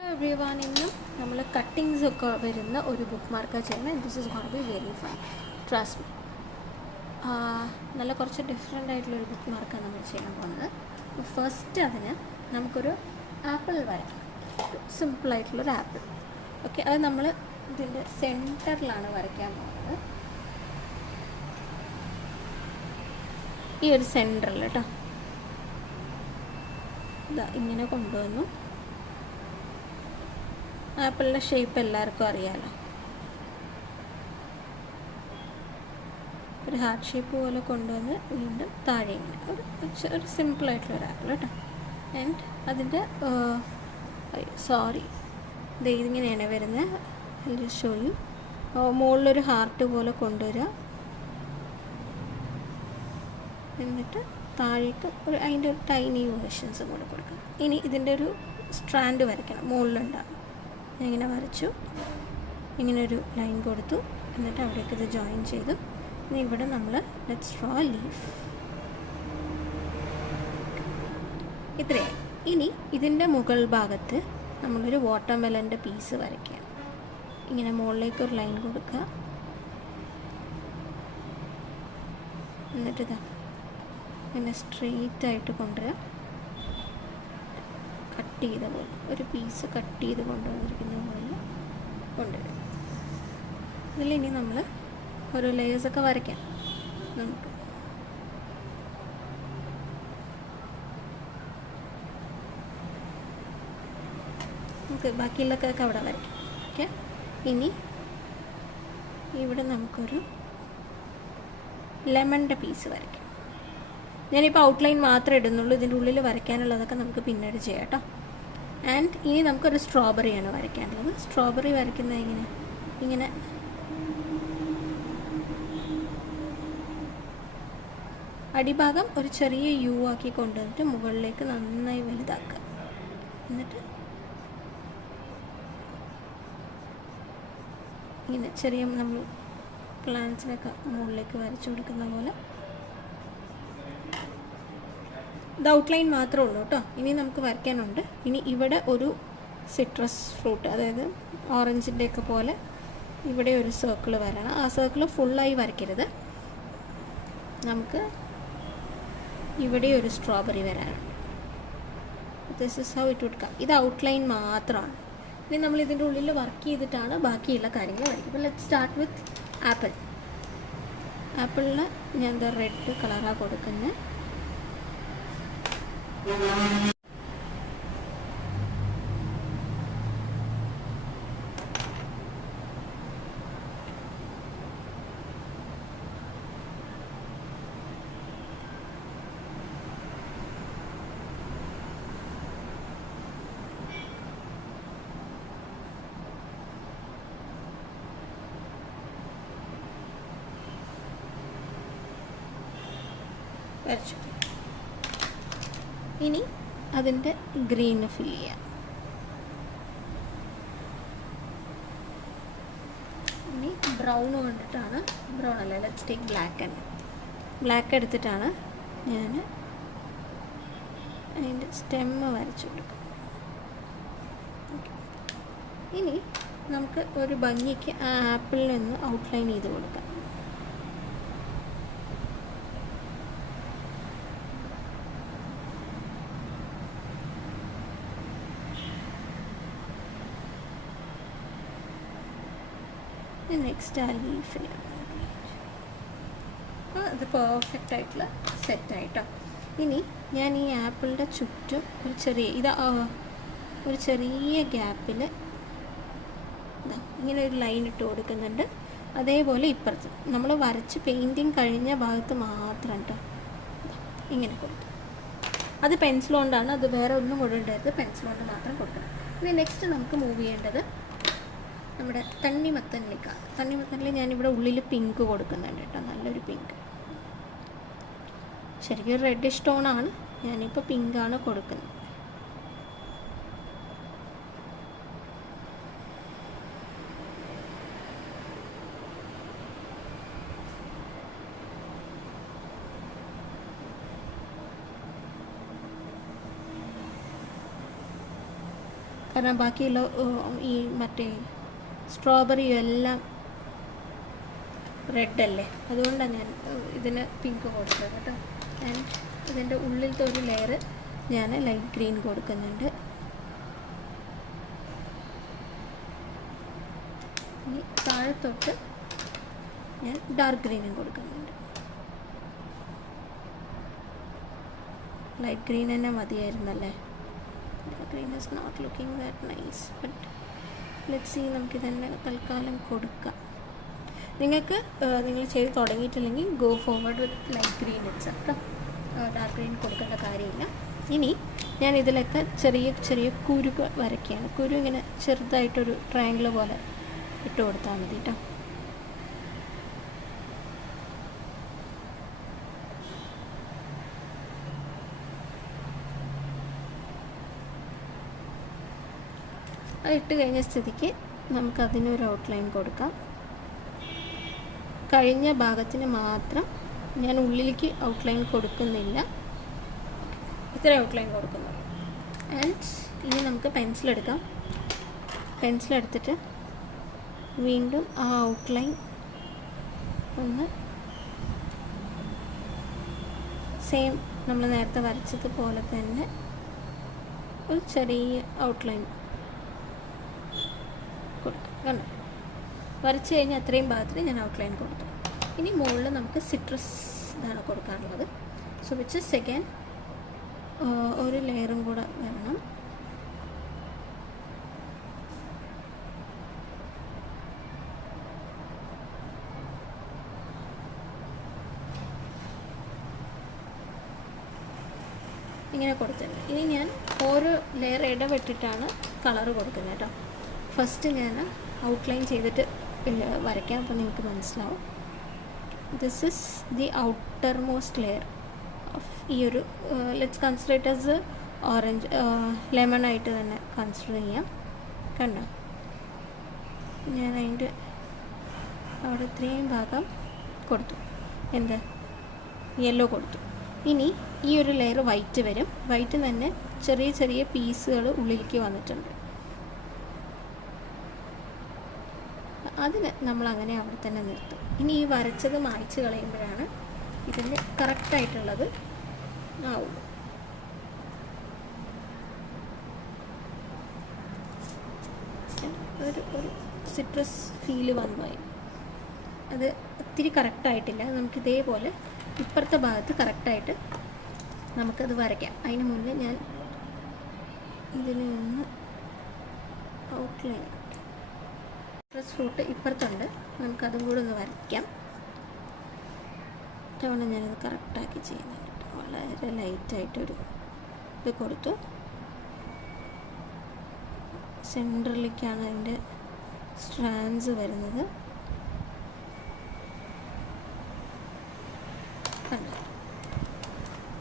Hello everyone, ഇന്നും നമ്മൾ cuttings ഒക്കെ വരുന്ന ഒരു ബുക്ക് മാർക്കാണ് ചെയ്യുന്നത്. This is gonna be very fun, trust me. നല്ല കുറച്ച് ഡിഫറെൻ്റ് ആയിട്ടുള്ളൊരു ബുക്ക് മാർക്കാണ് നമ്മൾ ചെയ്യാൻ പോകുന്നത്. ഫസ്റ്റ് അതിന് നമുക്കൊരു ആപ്പിൾ വരയ്ക്കാം, സിമ്പിളായിട്ടുള്ളൊരു ആപ്പിൾ. ഓക്കെ, അത് നമ്മൾ ഇതിൻ്റെ സെൻറ്ററിലാണ് വരയ്ക്കാൻ പോകുന്നത്. ഈ ഒരു സെൻറ്ററിൽ കേട്ടോ, ഇതാ ഇങ്ങനെ കൊണ്ടുവന്നു. ആപ്പിളിൻ്റെ ഷേപ്പ് എല്ലാവർക്കും അറിയാമല്ലോ, ഒരു ഹാർട്ട് ഷേപ്പ് പോലെ കൊണ്ടുവന്ന് വീണ്ടും താഴെ ഇങ്ങനെ ഒരു സിമ്പിളായിട്ടുള്ളൊരു ആപ്പിൾ കേട്ടോ. ആൻഡ് അതിൻ്റെ ഇതിങ്ങനെയാണ് വരുന്നത്. ഷോയും മുകളിലൊരു ഹാർട്ട് പോലെ കൊണ്ടുവരിക, എന്നിട്ട് താഴേക്ക് അതിൻ്റെ ഒരു ടൈനി വേർഷൻസും കൂടെ കൊടുക്കുക. ഇനി ഇതിൻ്റെ ഒരു സ്ട്രാൻഡ് വരയ്ക്കണം, മുകളിലുണ്ടാകും. ഞാൻ ഇങ്ങനെ വരച്ചു, ഇങ്ങനെ ഒരു ലൈൻ കൊടുത്തു, എന്നിട്ട് അവിടേക്ക് ഇത് ജോയിൻ ചെയ്തു. ഇനി ഇവിടെ നമ്മൾ ലെറ്റ്സ് ഡ്രോ ലീഫ്. ഇത്രയായി. ഇനി ഇതിൻ്റെ മുകൾ ഭാഗത്ത് നമ്മളൊരു വാട്ടർമെലൻ്റെ പീസ് വരയ്ക്കുക. ഇങ്ങനെ മുകളിലേക്ക് ഒരു ലൈൻ കൊടുക്കുക, എന്നിട്ട് ഇതാ ഇങ്ങനെ സ്ട്രെയിറ്റ് ആയിട്ട് കൊണ്ടുവരിക. കട്ട് ചെയ്ത പോലെ ഒരു പീസ് കട്ട് ചെയ്ത് കൊണ്ടുവന്നിരിക്കുന്ന പോലെ കൊണ്ടുവരും. ഇതിലിനി നമ്മൾ ഓരോ ലെയേഴ്സൊക്കെ വരയ്ക്കാം. നമുക്ക് ബാക്കിയുള്ളതൊക്കെ അവിടെ വരയ്ക്കാം. ഓക്കെ, ഇനി ഇവിടെ നമുക്കൊരു ലെമണിൻ്റെ പീസ് വരയ്ക്കാം. ഞാനിപ്പോൾ ഔട്ട്ലൈൻ മാത്രമേ ഇടുന്നുള്ളൂ, ഇതിൻ്റെ ഉള്ളിൽ വരയ്ക്കാനുള്ളതൊക്കെ നമുക്ക് പിന്നീട് ചെയ്യാം കേട്ടോ. ആൻഡ് ഇനി നമുക്കൊരു സ്ട്രോബെറിയാണ് വരയ്ക്കാനുള്ളത്. സ്ട്രോബെറി വരയ്ക്കുന്നത് ഇങ്ങനെ അടിഭാഗം ഒരു ചെറിയ യു ആക്കി കൊണ്ടുവന്നിട്ട് മുകളിലേക്ക് നന്നായി വലുതാക്കുക. എന്നിട്ട് ഇങ്ങനെ ചെറിയ നമ്മൾ പ്ലാന്റ്സിനൊക്കെ മുകളിലേക്ക് വരച്ചു കൊടുക്കുന്ന പോലെ. ഇത് ഔട്ട്ലൈൻ മാത്രമേ ഉള്ളൂ കേട്ടോ. ഇനി നമുക്ക് വരയ്ക്കാനുണ്ട്. ഇനി ഇവിടെ ഒരു സിട്രസ് ഫ്രൂട്ട്, അതായത് ഓറഞ്ചിൻ്റെയൊക്കെ പോലെ ഇവിടെ ഒരു സർക്കിൾ വരണം. ആ സർക്കിൾ ഫുള്ളായി വരയ്ക്കരുത്. നമുക്ക് ഇവിടെ ഒരു സ്ട്രോബെറി വരാനുണ്ട്. This is how it would come. ഇത് ഔട്ട്ലൈൻ മാത്രമാണ്. ഇനി നമ്മൾ ഇതിൻ്റെ ഉള്ളിൽ വർക്ക് ചെയ്തിട്ടാണ് ബാക്കിയുള്ള കാര്യങ്ങൾ വരയ്ക്കുക. അപ്പോൾ ലെറ്റ് സ്റ്റാർട്ട് വിത്ത് ആപ്പിൾ. ആപ്പിളിന് ഞാൻ എന്താ റെഡ് കളറാണ് കൊടുക്കുന്നത്. വരച്ചു. ഇനി അതിൻ്റെ ഗ്രീന് ഫിൽ ചെയ്യാം. ഇനി ബ്രൗൺ കൊണ്ടിട്ടാണ്, ബ്രൗൺ അല്ല, ലെറ്റ്സ് ടേക്ക് ബ്ലാക്ക് തന്നെ. ബ്ലാക്ക് എടുത്തിട്ടാണ് ഞാൻ അതിൻ്റെ സ്റ്റെമ്മ് വരച്ചു കൊടുക്കും. ഇനി നമുക്ക് ഒരു ഭംഗിക്ക് ആ ആപ്പിളിൽ നിന്ന് ഔട്ട്ലൈൻ ചെയ്ത് കൊടുക്കാം. നെക്സ്റ്റ് ആ ലീഫിന് അത് പെർഫെക്റ്റ് ആയിട്ടുള്ള സെറ്റായിട്ടോ. ഇനി ഞാൻ ഈ ആപ്പിളിൻ്റെ ചുറ്റും ഒരു ചെറിയ ഗ്യാപ്പിൽ ഇങ്ങനെ ഒരു ലൈൻ ഇട്ട് കൊടുക്കുന്നുണ്ട്. അതേപോലെ ഇപ്പുറത്ത് നമ്മൾ വരച്ച് പെയിൻറ്റിങ് കഴിഞ്ഞ ഭാഗത്ത് മാത്രം കേട്ടോ ഇങ്ങനെ കൊടുത്തു. അത് പെൻസിൽ കൊണ്ടാണ്, അത് വേറെ ഒന്നും കൊണ്ടുണ്ടായത്, പെൻസിൽ കൊണ്ട് മാത്രം കൊടുക്കണം. ഇനി നെക്സ്റ്റ് നമുക്ക് മൂവ് ചെയ്യേണ്ടത് നമ്മുടെ തണ്ണിമത്തനിലേക്കാണ്. തണ്ണിമത്തനിൽ ഞാനിവിടെ ഉള്ളിൽ പിങ്ക് കൊടുക്കുന്നുണ്ട് കേട്ടോ, നല്ലൊരു പിങ്ക്. ശരിക്കും റെഡിഷ് ടോണാണ്, ഞാനിപ്പോൾ പിങ്കാണ് കൊടുക്കുന്നത്. കാരണം ബാക്കിയുള്ള ഈ മറ്റേ സ്ട്രോബെറിയും എല്ലാം റെഡ് അല്ലേ, അതുകൊണ്ടാണ് ഞാൻ ഇതിന് പിങ്ക് കൊടുത്തത് കേട്ടോ. ആൻഡ് ഇതിൻ്റെ ഉള്ളിലത്തെ ഒരു ലെയർ ഞാൻ ലൈറ്റ് ഗ്രീൻ കൊടുക്കുന്നുണ്ട്. ഇനി താഴത്തോട്ട് ഞാൻ ഡാർക്ക് ഗ്രീനും കൊടുക്കുന്നുണ്ട്. ലൈറ്റ് ഗ്രീൻ തന്നെ മതിയായിരുന്നല്ലേ. Dark green is not looking that nice, but let's see, നമുക്ക് തന്നെ തൽക്കാലം കൊടുക്കാം. നിങ്ങൾക്ക് നിങ്ങൾ ചെയ്ത് തുടങ്ങിയിട്ടില്ലെങ്കിൽ go forward with light green itself കേട്ടോ. ഡാർക്ക് ഗ്രീൻ കൊടുക്കേണ്ട കാര്യമില്ല. ഇനി ഞാൻ ഇതിലൊക്കെ ചെറിയ ചെറിയ കുരു വരയ്ക്കുകയാണ്. കുരു ഇങ്ങനെ ചെറുതായിട്ടൊരു ട്രയാങ്കിൾ പോലെ ഇട്ട് കൊടുത്താൽ മതി കേട്ടോ. അത് ഇട്ട് കഴിഞ്ഞ സ്ഥിതിക്ക് നമുക്കതിനൊരു ഔട്ട്ലൈൻ കൊടുക്കാം. കഴിഞ്ഞ ഭാഗത്തിന് മാത്രം ഞാൻ ഉള്ളിലേക്ക് ഔട്ട്ലൈൻ കൊടുക്കുന്നില്ല, ഇത്ര ഔട്ട്ലൈൻ കൊടുക്കുന്നു. ആൻഡ് ഇനി നമുക്ക് പെൻസിലെടുക്കാം. പെൻസിലെടുത്തിട്ട് വീണ്ടും ആ ഔട്ട്ലൈൻ ഒന്ന് സെയിം നമ്മൾ നേരത്തെ വരച്ചതുപോലെ തന്നെ ഒരു ചെറിയ ഔട്ട്ലൈൻ കൊടുക്കും. കണ്ടോ, വരച്ച് കഴിഞ്ഞാൽ അത്രയും ഭാഗത്തിൽ ഞാൻ ഔട്ട്ലൈൻ കൊടുത്തു. ഇനി മുകളിൽ നമുക്ക് സിട്രസ് ഇതാണ് കൊടുക്കാനുള്ളത്. സോ വിച്ച് സെക്കൻഡ് ഒരു ലെയറും കൂടെ വരണം. ഇങ്ങനെ കൊടുത്തിട്ടുണ്ട്. ഇനി ഞാൻ ഓരോ ലെയർ ഇടവിട്ടിട്ടാണ് കളറ് കൊടുക്കുന്നത് കേട്ടോ. ഫസ്റ്റ് ഞാൻ ഔട്ട്ലൈൻ ചെയ്തിട്ട് വരയ്ക്കാം, അപ്പോൾ നിങ്ങൾക്ക് മനസ്സിലാവും. This is the outer most layer of ഈ ഒരു let's consider it as orange lemon ആയിട്ട് തന്നെ കൺസിഡർ ചെയ്യാം. കണ്ടോ, ഞാൻ അതിൻ്റെ അവിടെ ഇത്രയും ഭാഗം കൊടുത്തു, എന്ത് യെല്ലോ കൊടുത്തു. ഇനി ഈ ഒരു ലെയർ വൈറ്റ് വരും. വൈറ്റ് തന്നെ ചെറിയ ചെറിയ പീസുകൾ ഉള്ളിലേക്ക് വന്നിട്ടുണ്ട്. അതിന് നമ്മളങ്ങനെ അവിടെ തന്നെ നിർത്തും. ഇനി ഈ വരച്ചത് മായ്ച്ച് കളയുമ്പോഴാണ് ഇതിൻ്റെ കറക്റ്റായിട്ടുള്ളത് ആവുള്ളൂ. ഒരു സിട്രസ് ഫീല് വന്നുപോയി. അത് ഒത്തിരി കറക്റ്റായിട്ടില്ല. നമുക്കിതേപോലെ ഇപ്പുറത്തെ ഭാഗത്ത് കറക്റ്റായിട്ട് നമുക്കത് വരയ്ക്കാം. അതിന് മുന്നേ ഞാൻ ഇതിന് ഒന്ന് ഔട്ട്ലൈൻ സിട്രസ് ഫ്രൂട്ട് ഇപ്പുറത്തുണ്ട്, നമുക്കതും കൂടെ ഒന്ന് വരയ്ക്കാം. തവണ ഞാനിത് കറക്റ്റാക്കി ചെയ്യുന്നുണ്ട്. വളരെ ലൈറ്റായിട്ടൊരു ഇത് കൊടുത്തു. സെൻറ്ററിലേക്കാണ് അതിൻ്റെ സ്ട്രാൻഡ്സ് വരുന്നത്. കണ്ടോ,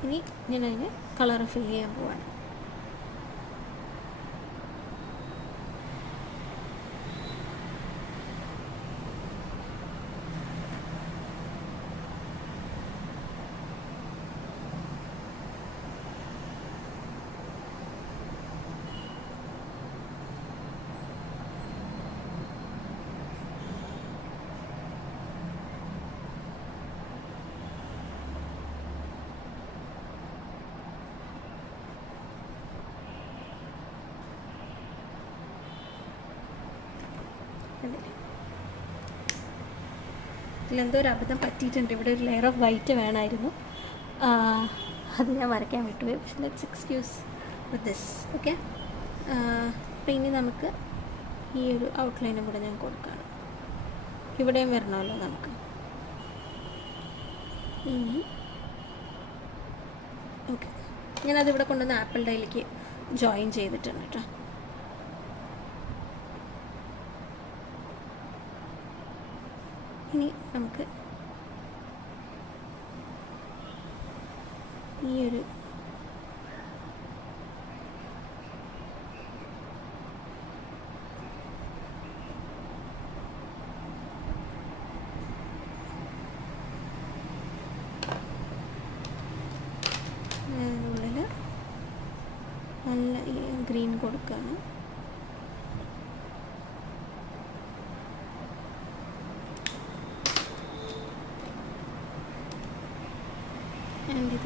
ഇനി ഞാൻ അതിന് കളർ ഫിൽ ചെയ്യാൻ പോവാണ്. ഇതിലെന്തോ ഒരു അബദ്ധം പറ്റിയിട്ടുണ്ട്. ഇവിടെ ഒരു ലെയർ ഓഫ് വൈറ്റ് വേണമായിരുന്നു, അത് ഞാൻ വരയ്ക്കാൻ വിട്ടുപോയി. പക്ഷേ let's excuse with this. Okay, അപ്പോൾ ഇനി നമുക്ക് ഈ ഒരു ഔട്ട്ലൈനും കൂടെ ഞാൻ കൊടുക്കുകയാണ്. ഇവിടെയും വരണമല്ലോ നമുക്ക്. ഇനി ഓക്കെ, ഞാനതിവിടെ കൊണ്ടുവന്ന് ആപ്പിൾ ഡേയിലേക്ക് ജോയിൻ ചെയ്തിട്ടുണ്ട് കേട്ടോ. ഇനി നമുക്ക് ഈ ഒരു ഉള്ളിൽ നല്ല ഗ്രീൻ കൊടുക്കുകയാണ്.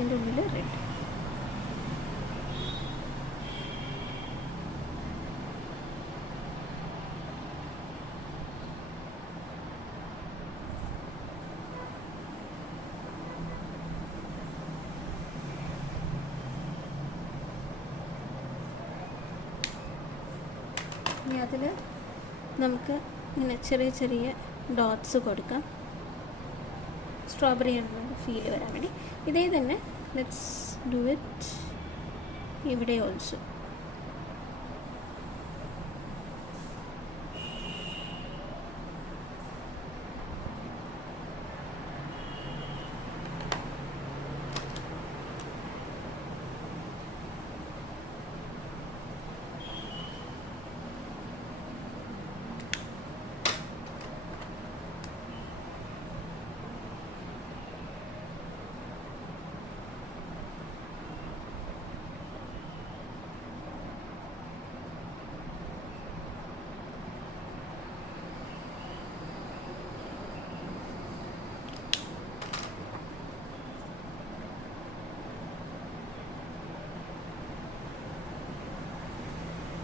ഇതിൻ്റെ ഉള്ളിൽ റെഡ്. ഇനി അതിൽ നമുക്ക് ഇങ്ങനെ ചെറിയ ചെറിയ ഡോട്ട്സ് കൊടുക്കാം, സ്ട്രോബെറി ആണെന്ന് ഫീൽ വരാൻ വേണ്ടി. ഇതേ തന്നെ ലെറ്റ്സ് ഡു ഇറ്റ് ഇവിടെ ഓൾസോ.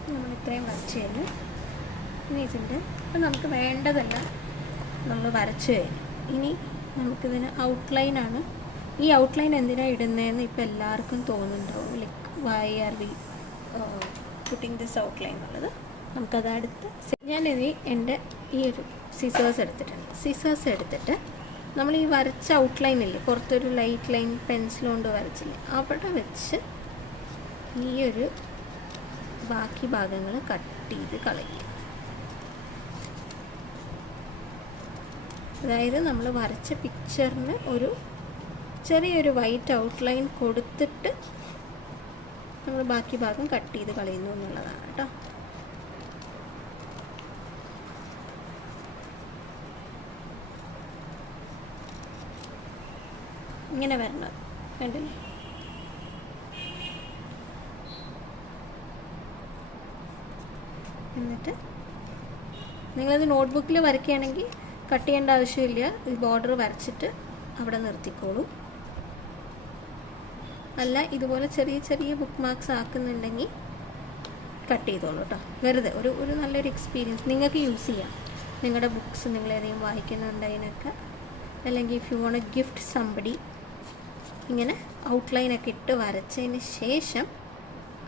നമ്മൾ ഇത്രയും വരച്ച് കഴിഞ്ഞു. ഇനി ഇതിൻ്റെ ഇപ്പം നമുക്ക് വേണ്ടതെല്ലാം നമ്മൾ വരച്ച് കഴിഞ്ഞു. ഇനി നമുക്കിതിന് ഔട്ട്ലൈനാണ്. ഈ ഔട്ട്ലൈൻ എന്തിനാണ് ഇടുന്നതെന്ന് ഇപ്പോൾ എല്ലാവർക്കും തോന്നുന്നുണ്ടാവും, like why are we putting this outline എന്നുള്ളത്. നമുക്കത് അടുത്ത് ഞാനിനി എൻ്റെ ഈ ഒരു സിസേഴ്സ് എടുത്തിട്ടുണ്ട്. സിസേഴ്സ് എടുത്തിട്ട് നമ്മൾ ഈ വരച്ച ഔട്ട്ലൈൻ ഇല്ലേ, പുറത്തൊരു ലൈറ്റ് ലൈൻ പെൻസിൽ കൊണ്ട് വരച്ചില്ലേ, അവിടെ വെച്ച് ഈ ഒരു ബാക്കി ഭാഗങ്ങൾ കട്ട് ചെയ്ത് കളയും. അതായത് നമ്മൾ വരച്ച പിക്ചറിന് ഒരു ചെറിയൊരു വൈറ്റ് ഔട്ട്ലൈൻ കൊടുത്തിട്ട് നമ്മൾ ബാക്കി ഭാഗം കട്ട് ചെയ്ത് കളയുന്നു എന്നുള്ളതാണ് കേട്ടോ. ഇങ്ങനെ വരണം, കണ്ടില്ലേ? എന്നിട്ട് നിങ്ങളത് നോട്ട്ബുക്കിൽ വരയ്ക്കുകയാണെങ്കിൽ കട്ട് ചെയ്യേണ്ട ആവശ്യമില്ല, ഈ ബോർഡർ വരച്ചിട്ട് അവിടെ നിർത്തിക്കോളൂ. അല്ല ഇതുപോലെ ചെറിയ ചെറിയ ബുക്ക് മാർക്സ് ആക്കുന്നുണ്ടെങ്കിൽ കട്ട് ചെയ്തോളൂ കേട്ടോ. വെറുതെ ഒരു നല്ലൊരു എക്സ്പീരിയൻസ് നിങ്ങൾക്ക് യൂസ് ചെയ്യാം. നിങ്ങളുടെ ബുക്സ് നിങ്ങളേതെങ്കിലും വായിക്കുന്നുണ്ട് അതിനൊക്കെ, അല്ലെങ്കിൽ if you want gift somebody, ഇങ്ങനെ ഔട്ട്ലൈനൊക്കെ ഇട്ട് വരച്ചതിന് ശേഷം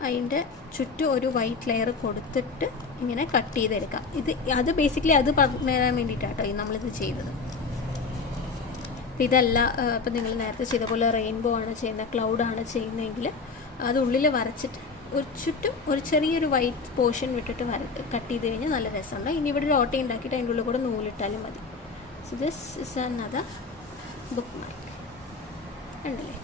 അതിൻ്റെ ചുറ്റും ഒരു വൈറ്റ് ലെയർ കൊടുത്തിട്ട് ഇങ്ങനെ കട്ട് ചെയ്തെടുക്കാം. അത് ബേസിക്കലി അത് പറഞ്ഞു തരാൻ വേണ്ടിയിട്ടാട്ടോ നമ്മളിത് ചെയ്തത്. അപ്പം ഇതല്ല, ഇപ്പം നിങ്ങൾ നേരത്തെ ചെയ്ത പോലെ റെയിൻബോ ആണ് ചെയ്യുന്നത്, ക്ലൗഡാണ് ചെയ്യുന്നതെങ്കിൽ അത് ഉള്ളിൽ വരച്ചിട്ട് ചുറ്റും ഒരു ചെറിയൊരു വൈറ്റ് പോർഷൻ വിട്ടിട്ട് കട്ട് ചെയ്ത് കഴിഞ്ഞാൽ നല്ല രസമുണ്ട്. ഇനി ഇവിടെ ഒരു ഓട്ട ഉണ്ടാക്കിയിട്ട് അതിൻ്റെ ഉള്ളിൽ കൂടെ നൂലിട്ടാലും മതി. So this is another book mark. ഉണ്ടല്ലേ?